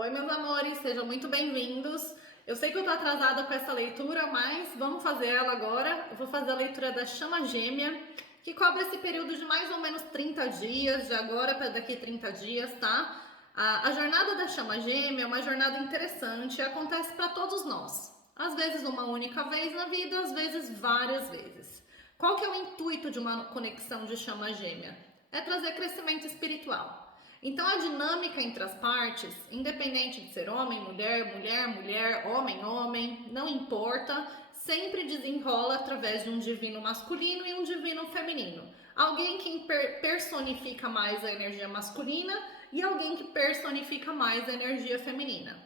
Oi, meus amores, sejam muito bem-vindos. Eu sei que eu tô atrasada com essa leitura, mas vamos fazer ela agora. Eu vou fazer a leitura da Chama Gêmea, que cobre esse período de mais ou menos 30 dias, de agora para daqui 30 dias, tá? A jornada da Chama Gêmea é uma jornada interessante e acontece para todos nós. Às vezes uma única vez na vida, às vezes várias vezes. Qual que é o intuito de uma conexão de Chama Gêmea? É trazer crescimento espiritual. Então a dinâmica entre as partes, independente de ser homem, mulher, mulher, mulher, homem, homem, não importa, sempre desenrola através de um divino masculino e um divino feminino. Alguém que personifica mais a energia masculina e alguém que personifica mais a energia feminina.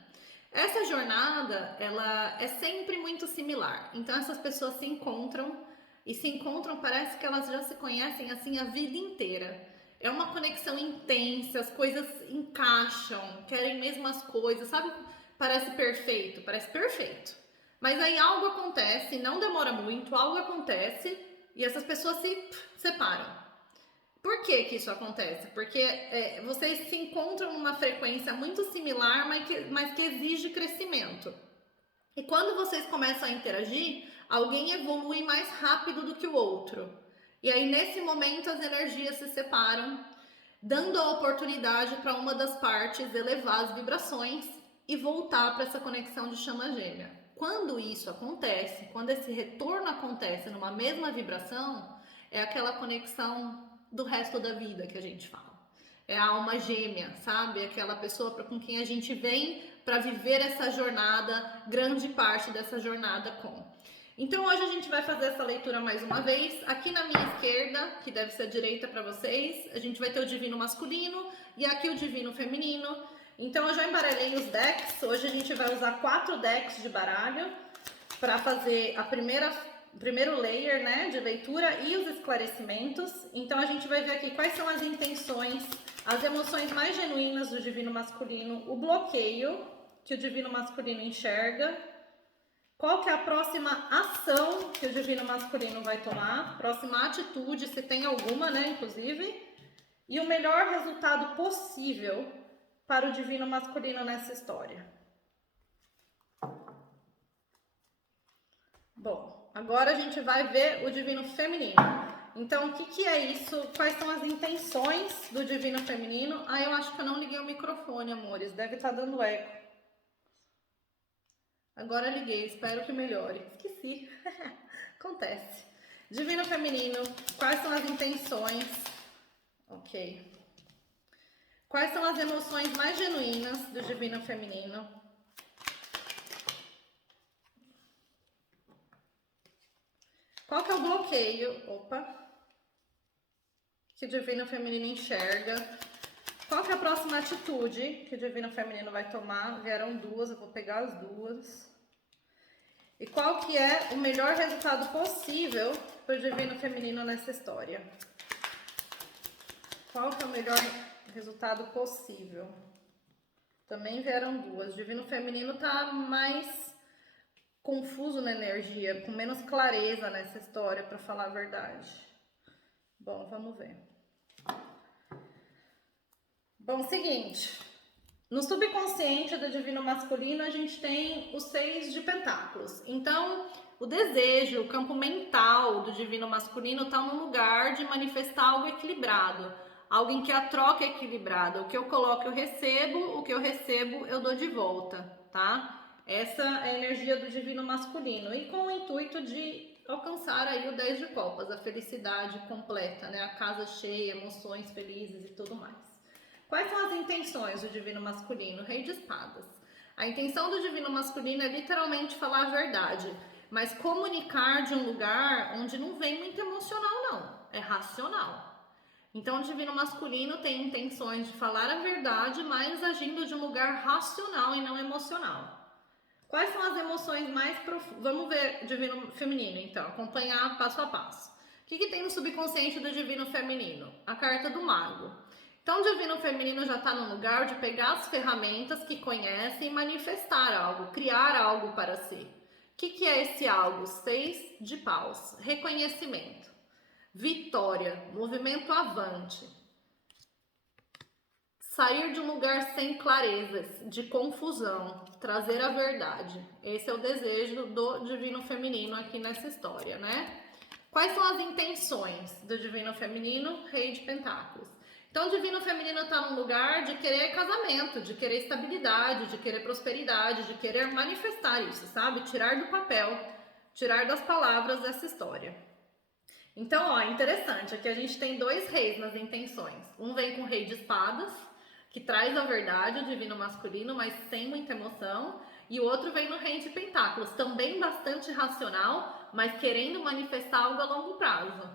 Essa jornada, ela é sempre muito similar. Então essas pessoas se encontram parece que elas já se conhecem assim a vida inteira. É uma conexão intensa, as coisas encaixam, querem mesmo as coisas, sabe? Parece perfeito. Mas aí algo acontece, não demora muito, algo acontece e essas pessoas se separam. Por que isso acontece? Porque vocês se encontram numa frequência muito similar, mas que exige crescimento. E quando vocês começam a interagir, alguém evolui mais rápido do que o outro. E aí, nesse momento, as energias se separam, dando a oportunidade para uma das partes elevar as vibrações e voltar para essa conexão de chama gêmea. Quando isso acontece, quando esse retorno acontece numa mesma vibração, é aquela conexão do resto da vida que a gente fala. É a alma gêmea, sabe? Aquela pessoa com quem a gente vem para viver essa jornada, grande parte dessa jornada com. Então hoje a gente vai fazer essa leitura mais uma vez. Aqui na minha esquerda, que deve ser a direita para vocês, a gente vai ter o divino masculino e aqui o divino feminino. Então eu já embaralhei os decks. Hoje a gente vai usar 4 decks de baralho para fazer o primeiro layer, né, de leitura e os esclarecimentos. Então a gente vai ver aqui quais são as intenções, as emoções mais genuínas do divino masculino, o bloqueio que o divino masculino enxerga, qual que é a próxima ação que o divino masculino vai tomar, próxima atitude, se tem alguma, né, inclusive, e o melhor resultado possível para o divino masculino nessa história. Bom, agora a gente vai ver o divino feminino. Então, o que é isso? Quais são as intenções do divino feminino? Ah, eu acho que eu não liguei o microfone, amores. Deve estar dando eco. Agora liguei, espero que melhore. Esqueci. Acontece. Divino feminino, quais são as intenções? Ok. Quais são as emoções mais genuínas do divino feminino? Qual que é o bloqueio? Que o divino feminino enxerga? Qual que é a próxima atitude que o divino feminino vai tomar? Vieram duas, eu vou pegar as duas. E qual que é o melhor resultado possível para o divino feminino nessa história? Qual que é o melhor resultado possível? Também vieram duas. O divino feminino tá mais confuso na energia, com menos clareza nessa história, para falar a verdade. Bom, vamos ver. Bom, seguinte, no subconsciente do divino masculino a gente tem os 6 de pentáculos. Então, o desejo, o campo mental do divino masculino está num lugar de manifestar algo equilibrado, algo em que a troca é equilibrada. O que eu coloco eu recebo, o que eu recebo eu dou de volta, tá? Essa é a energia do divino masculino e com o intuito de alcançar aí o 10 de copas, a felicidade completa, né? A casa cheia, emoções felizes e tudo mais. Quais são as intenções do divino masculino? Rei de espadas. A intenção do divino masculino é literalmente falar a verdade, mas comunicar de um lugar onde não vem muito emocional, não. É racional. Então, o divino masculino tem intenções de falar a verdade, mas agindo de um lugar racional e não emocional. Quais são as emoções mais profundas? Vamos ver o divino feminino, então, acompanhar passo a passo. O que tem no subconsciente do divino feminino? A carta do mago. Então, o divino feminino já está no lugar de pegar as ferramentas que conhece e manifestar algo, criar algo para si. O que é esse algo? 6 de paus. Reconhecimento. Vitória. Movimento avante. Sair de um lugar sem clarezas, de confusão, trazer a verdade. Esse é o desejo do divino feminino aqui nessa história, né? Quais são as intenções do divino feminino? Rei de Pentáculos. Então, o divino feminino está num lugar de querer casamento, de querer estabilidade, de querer prosperidade, de querer manifestar isso, sabe? Tirar do papel, tirar das palavras dessa história. Então, ó, interessante, aqui a gente tem dois reis nas intenções. Um vem com o rei de espadas, que traz a verdade, o divino masculino, mas sem muita emoção. E o outro vem no rei de pentáculos, também bastante racional, mas querendo manifestar algo a longo prazo.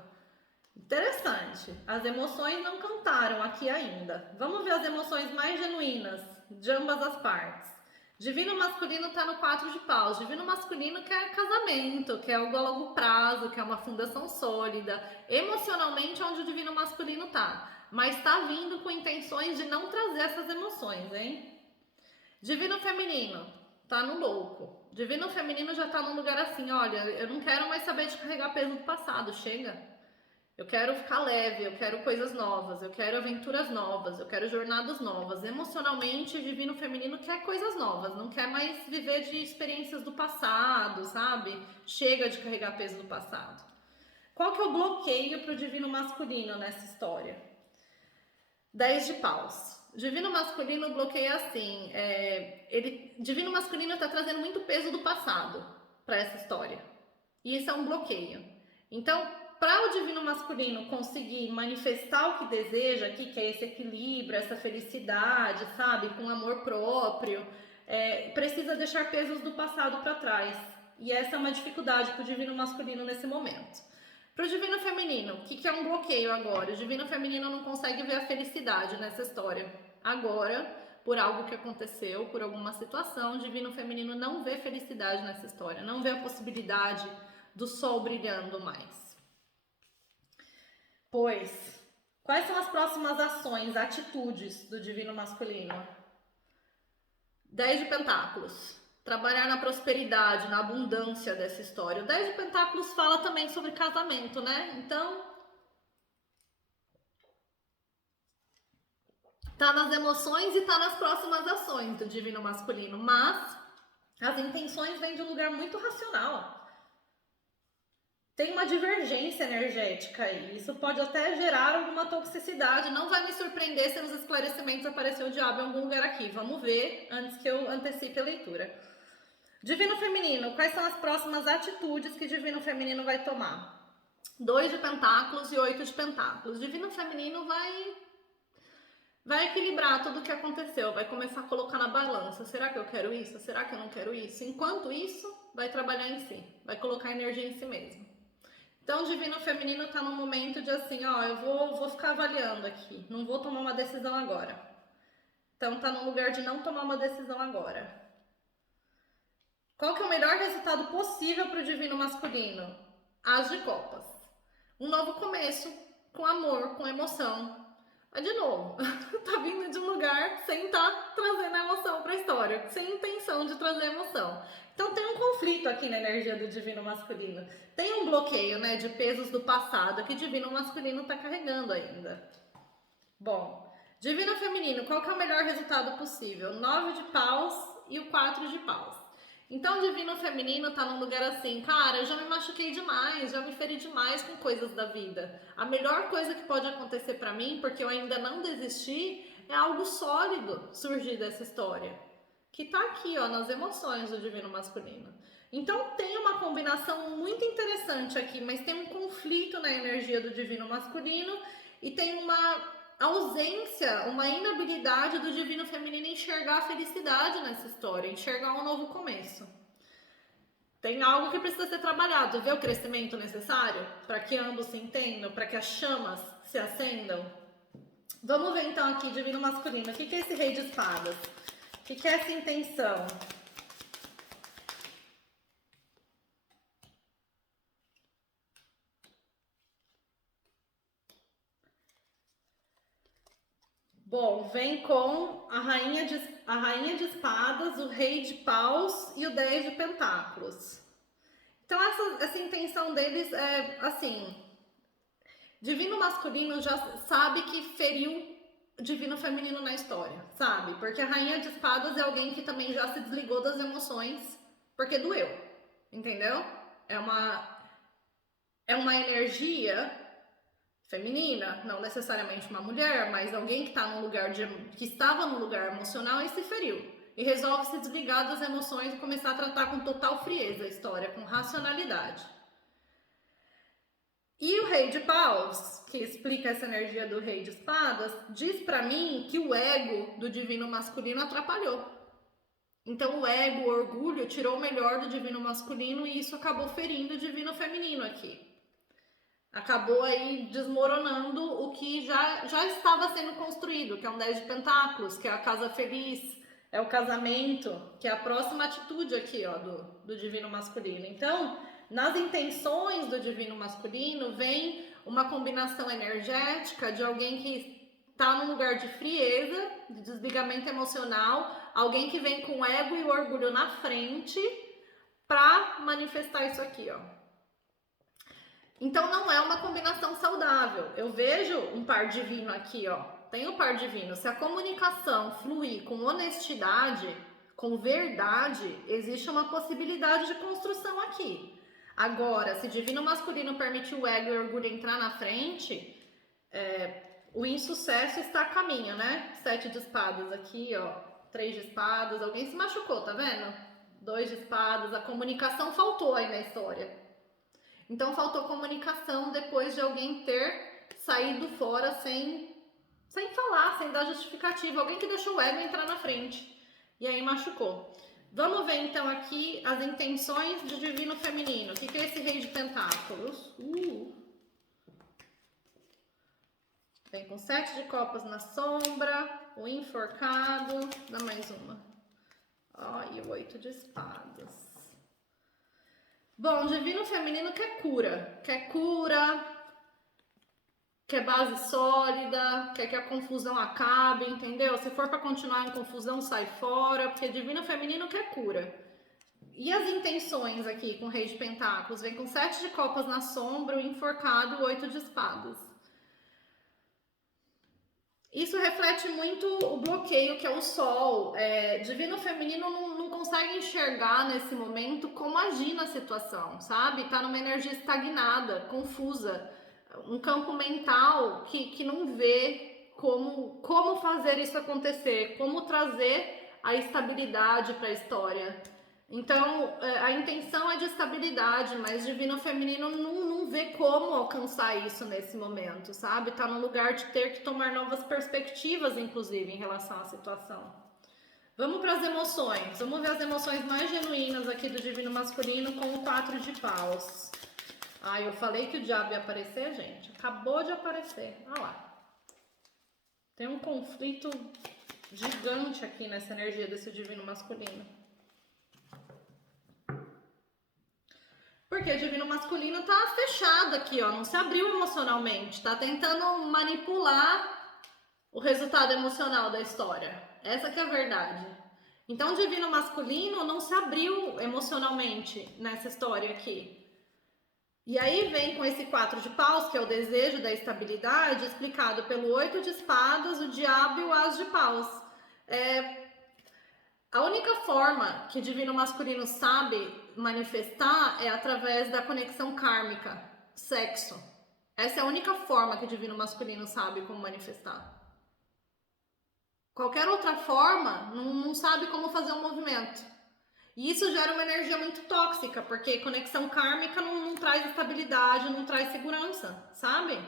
Interessante, as emoções não cantaram aqui ainda. Vamos ver as emoções mais genuínas de ambas as partes. Divino masculino está no 4 de paus. Divino masculino quer casamento, quer algo a longo prazo, quer uma fundação sólida. Emocionalmente é onde o divino masculino está, mas está vindo com intenções de não trazer essas emoções, hein? Divino feminino tá no louco. Divino feminino já tá num lugar assim, olha, eu não quero mais saber de carregar peso do passado, chega. Eu quero ficar leve, eu quero coisas novas, eu quero aventuras novas, eu quero jornadas novas. Emocionalmente, o divino feminino quer coisas novas, não quer mais viver de experiências do passado, sabe? Chega de carregar peso do passado. Qual que é o bloqueio para o divino masculino nessa história? 10 de paus. Divino masculino bloqueia assim, divino masculino está trazendo muito peso do passado para essa história. E isso é um bloqueio. Então, para o divino masculino conseguir manifestar o que deseja aqui, que é esse equilíbrio, essa felicidade, sabe, com amor próprio, precisa deixar pesos do passado para trás. E essa é uma dificuldade para o divino masculino nesse momento. Para o divino feminino, o que é um bloqueio agora? O divino feminino não consegue ver a felicidade nessa história. Agora, por algo que aconteceu, por alguma situação, o divino feminino não vê felicidade nessa história, não vê a possibilidade do sol brilhando mais. Pois, quais são as próximas ações, atitudes do divino masculino? 10 de pentáculos. Trabalhar na prosperidade, na abundância dessa história. O 10 de pentáculos fala também sobre casamento, né? Então, tá nas emoções e tá nas próximas ações do divino masculino. Mas as intenções vêm de um lugar muito racional. Tem uma divergência energética aí. Isso pode até gerar alguma toxicidade. Não vai me surpreender se nos esclarecimentos aparecer o diabo em algum lugar aqui. Vamos ver antes que eu antecipe a leitura. Divino feminino, quais são as próximas atitudes que divino feminino vai tomar? 2 de pentáculos e 8 de pentáculos. Divino feminino vai equilibrar tudo o que aconteceu, vai começar a colocar na balança. Será que eu quero isso? Será que eu não quero isso? Enquanto isso, vai trabalhar em si, vai colocar energia em si mesmo. Então, o divino feminino está num momento de assim, ó, eu vou ficar avaliando aqui, não vou tomar uma decisão agora. Então, tá num lugar de não tomar uma decisão agora. Qual que é o melhor resultado possível para o divino masculino? As de copas. Um novo começo, com amor, com emoção. Mas, de novo, tá vindo de um lugar sem estar trazendo emoção para a história, sem intenção de trazer emoção. Então tem um conflito aqui na energia do divino masculino. Tem um bloqueio, né, de pesos do passado que o divino masculino tá carregando ainda. Bom, divino feminino, qual que é o melhor resultado possível? 9 de paus e o 4 de paus. Então o divino feminino tá num lugar assim, cara, eu já me machuquei demais, já me feri demais com coisas da vida. A melhor coisa que pode acontecer pra mim, porque eu ainda não desisti, é algo sólido surgir dessa história. Que tá aqui, ó, nas emoções do divino masculino. Então tem uma combinação muito interessante aqui, mas tem um conflito na energia do divino masculino e tem uma ausência, uma inabilidade do divino feminino enxergar a felicidade nessa história, enxergar um novo começo. Tem algo que precisa ser trabalhado, ver o crescimento necessário para que ambos se entendam, para que as chamas se acendam. Vamos ver então aqui, divino masculino, o que é esse rei de espadas? O que é essa intenção? Bom, vem com a rainha de espadas, o rei de paus e o 10 de pentáculos. Então essa intenção deles é assim, divino masculino já sabe que feriu divino feminino na história, sabe? Porque a rainha de espadas é alguém que também já se desligou das emoções porque doeu, entendeu? É uma energia feminina, não necessariamente uma mulher, mas alguém que tá que estava no lugar emocional e se feriu. E resolve se desligar das emoções e começar a tratar com total frieza a história, com racionalidade. E o rei de paus, que explica essa energia do rei de espadas, diz pra mim que o ego do divino masculino atrapalhou. Então o ego, o orgulho, tirou o melhor do divino masculino e isso acabou ferindo o divino feminino aqui. Acabou aí desmoronando o que já estava sendo construído, que é um 10 de pentáculos, que é a casa feliz, é o casamento, que é a próxima atitude aqui, ó, do divino masculino. Então, nas intenções do divino masculino, vem uma combinação energética de alguém que está num lugar de frieza, de desligamento emocional, alguém que vem com o ego e o orgulho na frente para manifestar isso aqui, ó. Então não é uma combinação saudável. Eu vejo um par divino aqui, ó. Tem um par divino. Se a comunicação fluir com honestidade, com verdade, existe uma possibilidade de construção aqui. Agora, se divino masculino permitir o ego e o orgulho entrar na frente, o insucesso está a caminho, né? 7 de espadas aqui, ó. 3 de espadas. Alguém se machucou, tá vendo? 2 de espadas. A comunicação faltou aí na história. Então faltou comunicação depois de alguém ter saído fora sem falar, sem dar justificativa. Alguém que deixou o ego entrar na frente. E aí machucou. Vamos ver então aqui as intenções do divino feminino. O que é esse rei de pentáculos? Vem com 7 de copas na sombra, o enforcado. Dá mais uma. E o 8 de espadas. Bom, divino feminino quer cura, quer base sólida, quer que a confusão acabe, entendeu? Se for para continuar em confusão, sai fora, porque divino feminino quer cura. E as intenções aqui com o rei de pentáculos? Vem com 7 de copas na sombra, o enforcado, o 8 de espadas. Isso reflete muito o bloqueio que é o sol. Divino feminino não consegue enxergar nesse momento como agir na situação, sabe? Tá numa energia estagnada, confusa, um campo mental que não vê como fazer isso acontecer, como trazer a estabilidade para a história. Então, a intenção é de estabilidade, mas divino feminino não vê como alcançar isso nesse momento, sabe? Tá no lugar de ter que tomar novas perspectivas, inclusive, em relação à situação. Vamos para as emoções. Vamos ver as emoções mais genuínas aqui do divino masculino com o 4 de paus. Eu falei que o diabo ia aparecer, gente. Acabou de aparecer. Olha lá. Tem um conflito gigante aqui nessa energia desse divino masculino. Porque o divino masculino tá fechado aqui, ó, não se abriu emocionalmente, tá tentando manipular o resultado emocional da história. Essa que é a verdade. Então, o divino masculino não se abriu emocionalmente nessa história aqui. E aí vem com esse 4 de paus, que é o desejo da estabilidade, explicado pelo 8 de espadas, o diabo e o as de paus. A única forma que o divino masculino sabe manifestar é através da conexão kármica, sexo. Essa é a única forma que o divino masculino sabe como manifestar. Qualquer outra forma não sabe como fazer um movimento. E isso gera uma energia muito tóxica, porque conexão kármica não traz estabilidade, não traz segurança, sabe?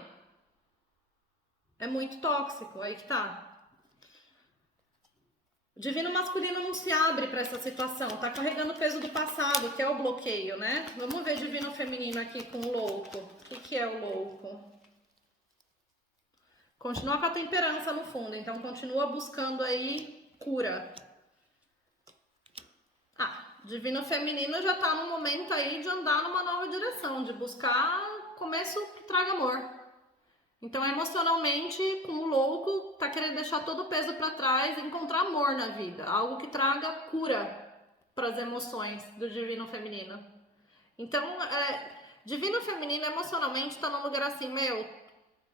É muito tóxico, aí que tá. O divino masculino não se abre para essa situação, tá carregando o peso do passado, que é o bloqueio, né? Vamos ver divino feminino aqui com o louco. O que é o louco? Continua com a temperança no fundo, então continua buscando aí cura. Divino feminino já tá no momento aí de andar numa nova direção, de buscar começo que traga amor. Então, emocionalmente, com o louco, tá querendo deixar todo o peso para trás e encontrar amor na vida. Algo que traga cura para as emoções do divino feminino. Então, divino feminino, emocionalmente, tá num lugar assim,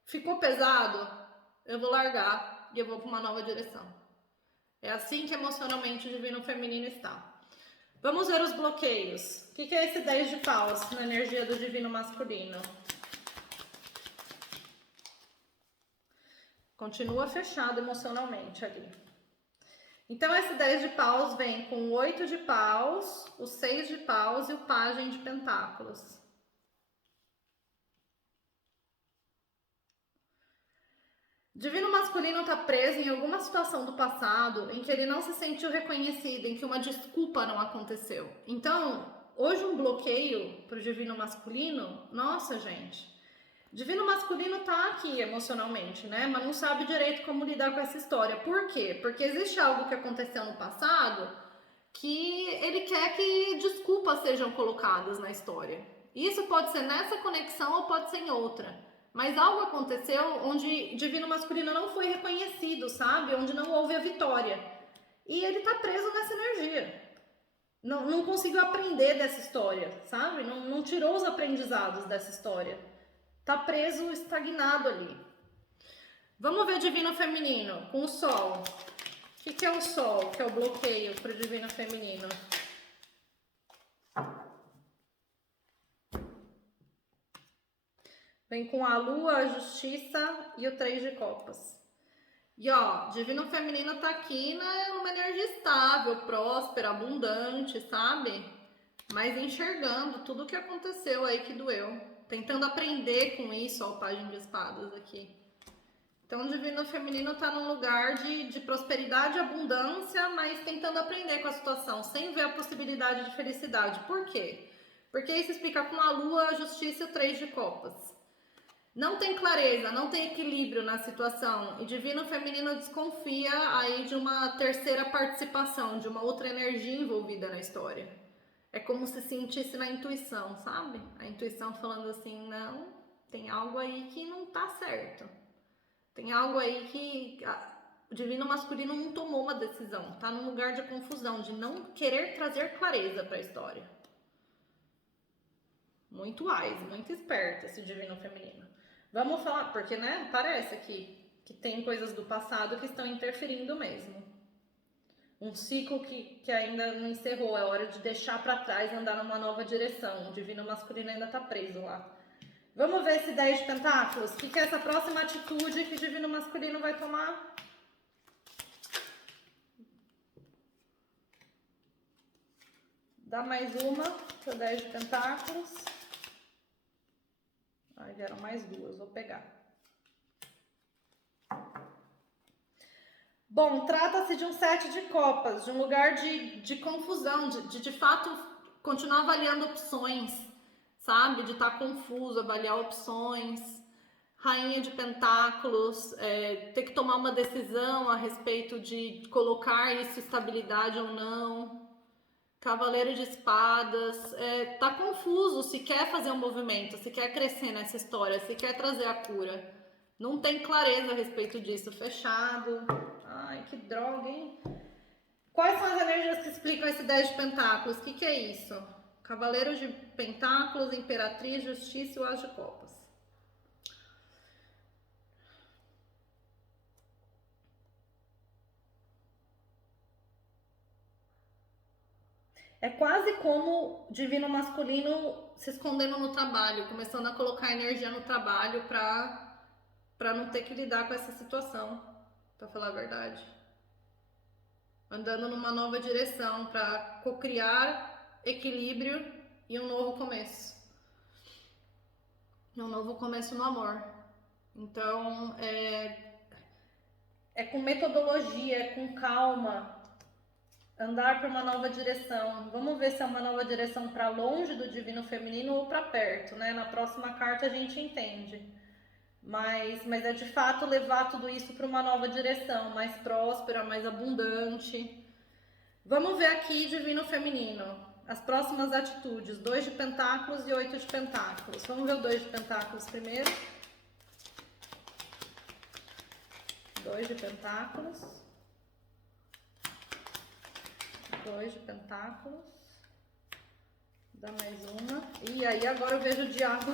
ficou pesado, eu vou largar. e eu vou para uma nova direção. É assim que emocionalmente o divino feminino está. Vamos ver os bloqueios. O que é esse 10 de paus na energia do divino masculino? Continua fechado emocionalmente ali. Então, esse 10 de paus vem com o 8 de paus, o 6 de paus e o pajem de pentáculos. Divino masculino está preso em alguma situação do passado em que ele não se sentiu reconhecido, em que uma desculpa não aconteceu. Então, hoje um bloqueio para o divino masculino, nossa gente, divino masculino tá aqui emocionalmente, né? Mas não sabe direito como lidar com essa história. Por quê? Porque existe algo que aconteceu no passado que ele quer que desculpas sejam colocadas na história. Isso pode ser nessa conexão ou pode ser em outra. Mas algo aconteceu onde divino masculino não foi reconhecido, sabe? Onde não houve a vitória. E ele tá preso nessa energia. Não conseguiu aprender dessa história, sabe? Não tirou os aprendizados dessa história. Tá preso, estagnado ali. Vamos ver divino feminino com o sol. O que é o sol, que é o bloqueio para o divino feminino? Vem com a lua, a justiça e o 3 de copas. E ó, divino feminino tá aqui numa energia estável, próspera, abundante, sabe? Mas enxergando tudo o que aconteceu aí que doeu. Tentando aprender com isso, ó, o pajem de espadas aqui. Então, o divino feminino tá num lugar de prosperidade e abundância, mas tentando aprender com a situação, sem ver a possibilidade de felicidade. Por quê? Porque isso explica com a lua, a justiça e o 3 de copas. Não tem clareza, não tem equilíbrio na situação. E divino feminino desconfia aí de uma terceira participação, de uma outra energia envolvida na história. É como se sentisse na intuição, sabe? A intuição falando assim, não, tem algo aí que não tá certo. Tem algo aí que o divino masculino não tomou uma decisão. Tá num lugar de confusão, de não querer trazer clareza para a história. Muito wise, muito esperto esse divino feminino. Vamos falar, porque, né, parece aqui que tem coisas do passado que estão interferindo mesmo. Um ciclo que ainda não encerrou, é hora de deixar para trás e andar numa nova direção. O divino masculino ainda tá preso lá. Vamos ver esse 10 de pentáculos? O que é essa próxima atitude que o divino masculino vai tomar? Dá mais uma, que é o 10 de pentáculos. Aí vieram mais duas, vou pegar. Bom, trata-se de um 7 de copas, de um lugar de confusão, de fato continuar avaliando opções, sabe? De estar confuso, avaliar opções. Rainha de pentáculos, ter que tomar uma decisão a respeito de colocar isso estabilidade ou não. Cavaleiro de espadas, tá confuso se quer fazer um movimento, se quer crescer nessa história, se quer trazer a cura. Não tem clareza a respeito disso, fechado. Ai, que droga, hein? Quais são as energias que explicam esse 10 de pentáculos? O que é isso? Cavaleiro de pentáculos, imperatriz, justiça e o as de copas. É quase como divino masculino se escondendo no trabalho, começando a colocar energia no trabalho pra não ter que lidar com essa situação, pra falar a verdade. Andando numa nova direção, pra cocriar equilíbrio e um novo começo. E um novo começo no amor. Então, é com metodologia, é com calma. Andar para uma nova direção. Vamos ver se é uma nova direção para longe do divino feminino ou para perto, né? Na próxima carta a gente entende. Mas é de fato levar tudo isso para uma nova direção, mais próspera, mais abundante. Vamos ver aqui divino feminino. As próximas atitudes, 2 de pentáculos e 8 de pentáculos. Vamos ver o 2 de pentáculos primeiro. 2 de pentáculos. 2 de pentáculos. Dá mais uma. E aí agora eu vejo o diabo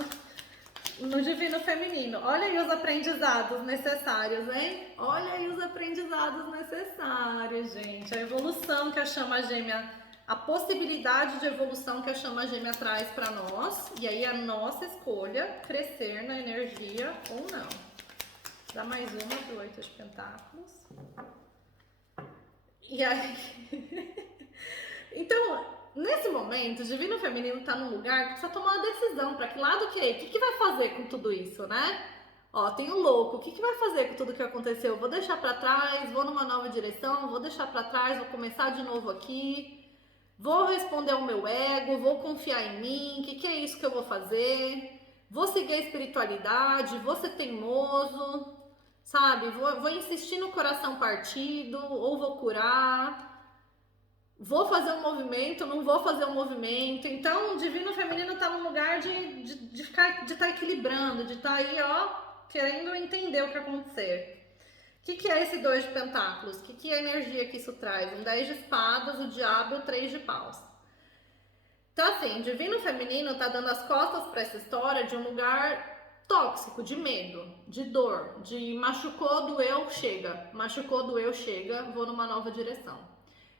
no Divino Feminino. Olha aí os aprendizados necessários, hein? Olha aí os aprendizados necessários, gente. A evolução que a chama gêmea, a possibilidade de evolução que a chama gêmea traz para nós. E aí a nossa escolha, crescer na energia ou não. Dá mais uma pro 8 de Pentáculos. E aí... Então, nesse momento, o Divino Feminino tá num lugar que precisa tomar uma decisão. Para que lado que é? O que vai fazer com tudo isso, né? Ó, tem o louco. O que vai fazer com tudo que aconteceu? Vou deixar para trás, vou numa nova direção, vou deixar para trás, vou começar de novo aqui. Vou responder ao meu ego, vou confiar em mim. O que é isso que eu vou fazer? Vou seguir a espiritualidade, vou ser teimoso, sabe? Vou insistir no coração partido, ou vou curar. Vou fazer um movimento, não vou fazer um movimento. Então, o Divino Feminino tá num lugar de estar equilibrando, de estar aí, ó, querendo entender o que acontecer. O que é esse 2 de Pentáculos? O que é a energia que isso traz? Um 10 de Espadas, o Diabo e o 3 de Paus. Então, assim, o Divino Feminino tá dando as costas para essa história de um lugar tóxico, de medo, de dor, de machucou, doeu, chega. Machucou, doeu, chega, vou numa nova direção.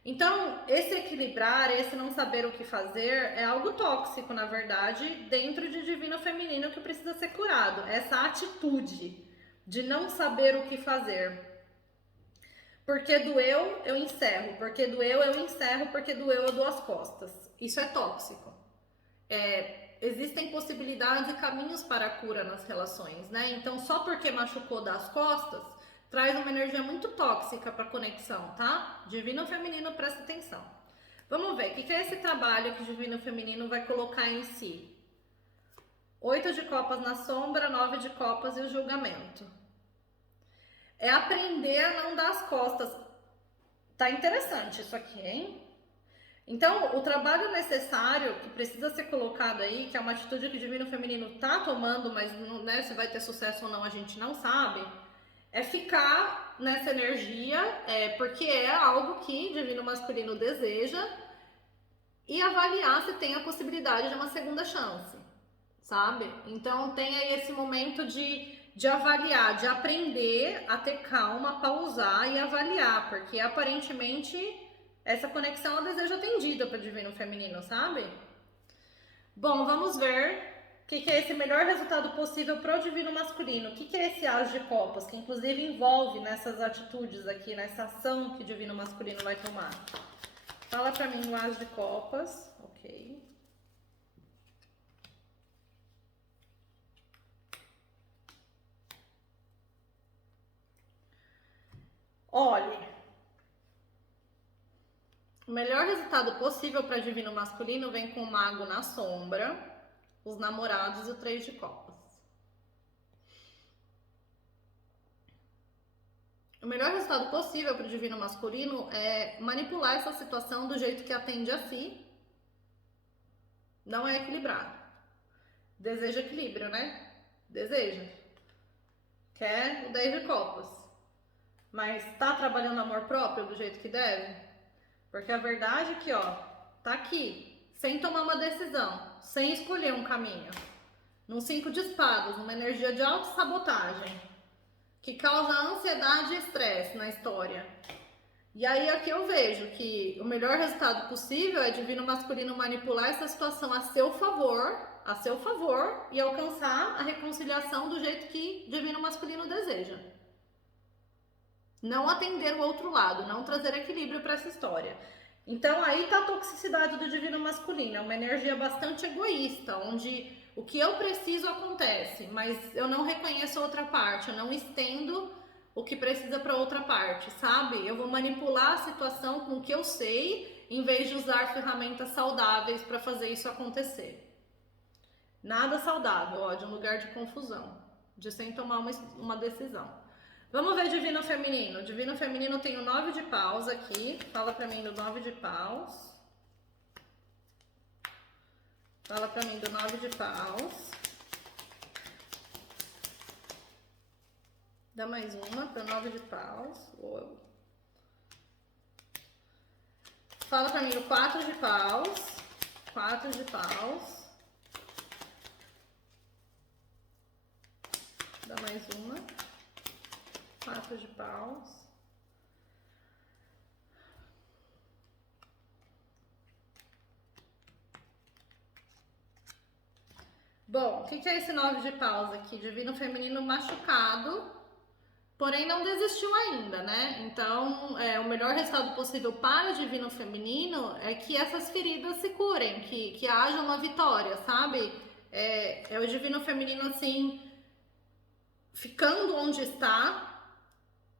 Então, esse equilibrar, esse não saber o que fazer, é algo tóxico, na verdade, dentro de Divino Feminino que precisa ser curado. Essa atitude de não saber o que fazer. Porque doeu, eu encerro. Porque doeu, eu encerro. Porque doeu, eu dou as costas. Isso é tóxico. Existem possibilidades e caminhos para a cura nas relações, né? Então, só porque machucou das costas, traz uma energia muito tóxica para a conexão, tá? Divino Feminino, presta atenção. Vamos ver, o que é esse trabalho que o Divino Feminino vai colocar em si? 8 de Copas na sombra, 9 de Copas e o julgamento. É aprender a não dar as costas. Tá interessante isso aqui, hein? Então, o trabalho necessário que precisa ser colocado aí, que é uma atitude que o Divino Feminino tá tomando, mas né, se vai ter sucesso ou não a gente não sabe, é ficar nessa energia, porque é algo que Divino Masculino deseja, e avaliar se tem a possibilidade de uma segunda chance, sabe? Então tem aí esse momento de avaliar, de aprender a ter calma, pausar e avaliar, porque aparentemente essa conexão é um desejo atendido para Divino Feminino, sabe? Bom, vamos ver o que é esse melhor resultado possível para o Divino Masculino. O que é esse As de Copas, que inclusive envolve nessas atitudes aqui, nessa ação que o Divino Masculino vai tomar. Fala para mim o As de Copas, ok. Olhe, o melhor resultado possível para Divino Masculino vem com o Mago na sombra, os namorados e o 3 de Copas. O melhor resultado possível para o Divino Masculino é manipular essa situação do jeito que atende a si. Não é equilibrado. Deseja equilíbrio, né? Deseja. Quer o 10 de Copas. Mas tá trabalhando amor próprio do jeito que deve? Porque a verdade é que, ó, tá aqui, sem tomar uma decisão, sem escolher um caminho. Num 5 de espadas, uma energia de autossabotagem, que causa ansiedade e estresse na história. E aí aqui eu vejo que o melhor resultado possível é Divino Masculino manipular essa situação a seu favor e alcançar a reconciliação do jeito que Divino Masculino deseja. Não atender o outro lado, não trazer equilíbrio para essa história. Então aí tá a toxicidade do Divino Masculino, é uma energia bastante egoísta, onde o que eu preciso acontece, mas eu não reconheço a outra parte, eu não estendo o que precisa para outra parte, sabe? Eu vou manipular a situação com o que eu sei, em vez de usar ferramentas saudáveis para fazer isso acontecer. Nada saudável, ó, de um lugar de confusão, de sem tomar uma decisão. Vamos ver Divino Feminino. Divino Feminino tem o 9 de Paus aqui. Fala pra mim do 9 de Paus. Fala pra mim do 9 de Paus. Dá mais uma para 9 de Paus. Uou. Fala pra mim do 4 de Paus. 4 de Paus. dar mais uma. 4 de paus. Bom, o que é esse 9 de paus aqui? Divino feminino machucado, porém não desistiu ainda, né? Então, o melhor resultado possível para o divino feminino é que essas feridas se curem, que haja uma vitória, sabe? É o divino feminino, assim, ficando onde está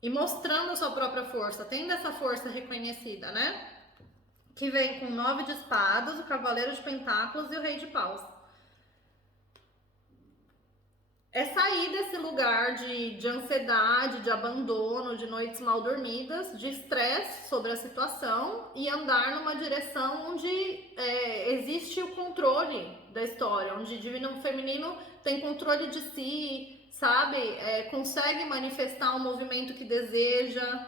e mostrando a sua própria força, tendo essa força reconhecida, né? Que vem com 9 de espadas, o cavaleiro de pentáculos e o rei de paus. É sair desse lugar de ansiedade, de abandono, de noites mal dormidas, de estresse sobre a situação e andar numa direção onde existe o controle da história, onde o divino feminino tem controle de si, sabe? Consegue manifestar o movimento que deseja,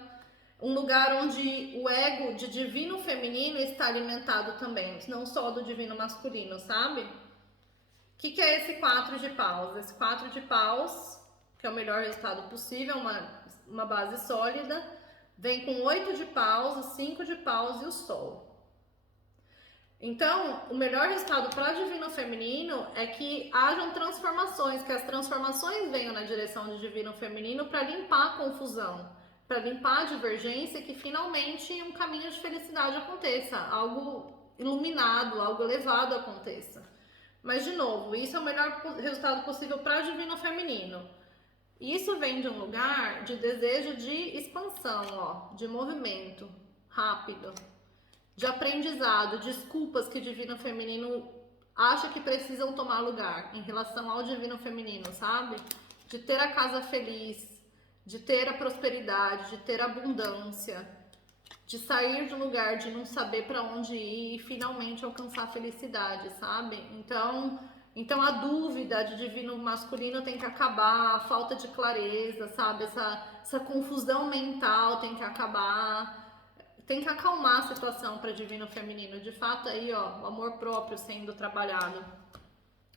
um lugar onde o ego de divino feminino está alimentado também, não só do divino masculino, sabe? O que é esse 4 de paus? Esse 4 de paus, que é o melhor resultado possível, uma base sólida, vem com 8 de paus, o 5 de paus e o sol. Então, o melhor resultado para o divino feminino é que hajam transformações, que as transformações venham na direção do divino feminino para limpar a confusão, para limpar a divergência e que finalmente um caminho de felicidade aconteça, algo iluminado, algo elevado aconteça. Mas, de novo, isso é o melhor resultado possível para o divino feminino. Isso vem de um lugar de desejo de expansão, ó, de movimento rápido, de aprendizado, desculpas que o divino feminino acha que precisam tomar lugar em relação ao divino feminino, sabe? De ter a casa feliz, de ter a prosperidade, de ter abundância, de sair de um lugar de não saber para onde ir e finalmente alcançar a felicidade, sabe? Então a dúvida de divino masculino tem que acabar, a falta de clareza, sabe? Essa confusão mental tem que acabar, tem que acalmar a situação para divino feminino. De fato aí, ó, o amor próprio sendo trabalhado.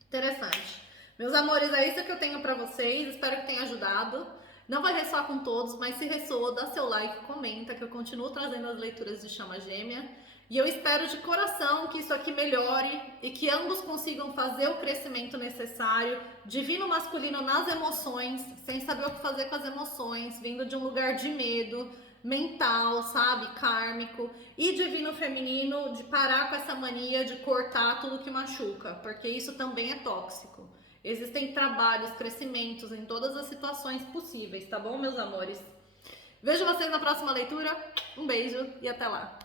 Interessante. Meus amores, é isso que eu tenho para vocês, espero que tenha ajudado. Não vai ressoar com todos, mas se ressoa, dá seu like, comenta, que eu continuo trazendo as leituras de Chama Gêmea. E eu espero de coração que isso aqui melhore e que ambos consigam fazer o crescimento necessário. Divino masculino nas emoções, sem saber o que fazer com as emoções, vindo de um lugar de medo mental, sabe, kármico. E divino feminino de parar com essa mania de cortar tudo que machuca, porque isso também é tóxico. Existem trabalhos, crescimentos em todas as situações possíveis, tá bom, meus amores? Vejo vocês na próxima leitura. Um beijo e até lá!